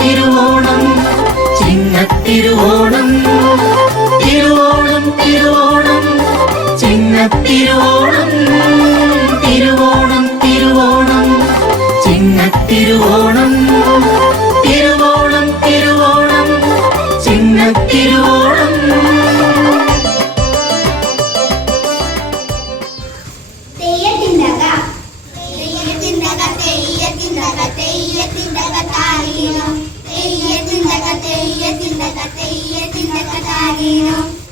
തിരുവോണം ചിങ്ങത്തിരുവോണം തിരുവോണം തിരുവോണം.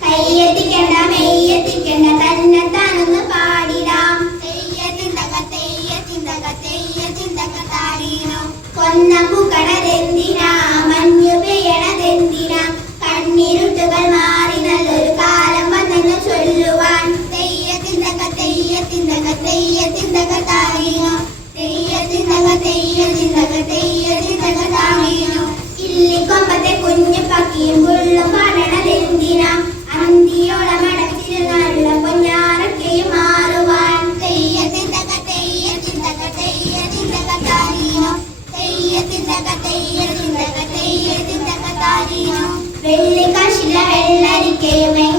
കയ്യെത്തിക്കണ്ട മെയ്യെത്തിക്കണ്ട തന്നെ താനൊന്ന് പാടിടാം. കൊന്ന പൂക്കണതെന്തിനാ മഞ്ഞു പെയ്യണതെന്തിനാ കണ്ണീരുട്ടുകൾ മാറി നല്ലൊരു Can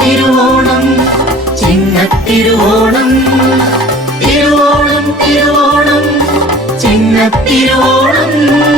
തിരുവോണം ചിങ്ങത്തിരുവോണം. തിരുവോണം തിരുവോണം ചിങ്ങത്തിരുവോണം.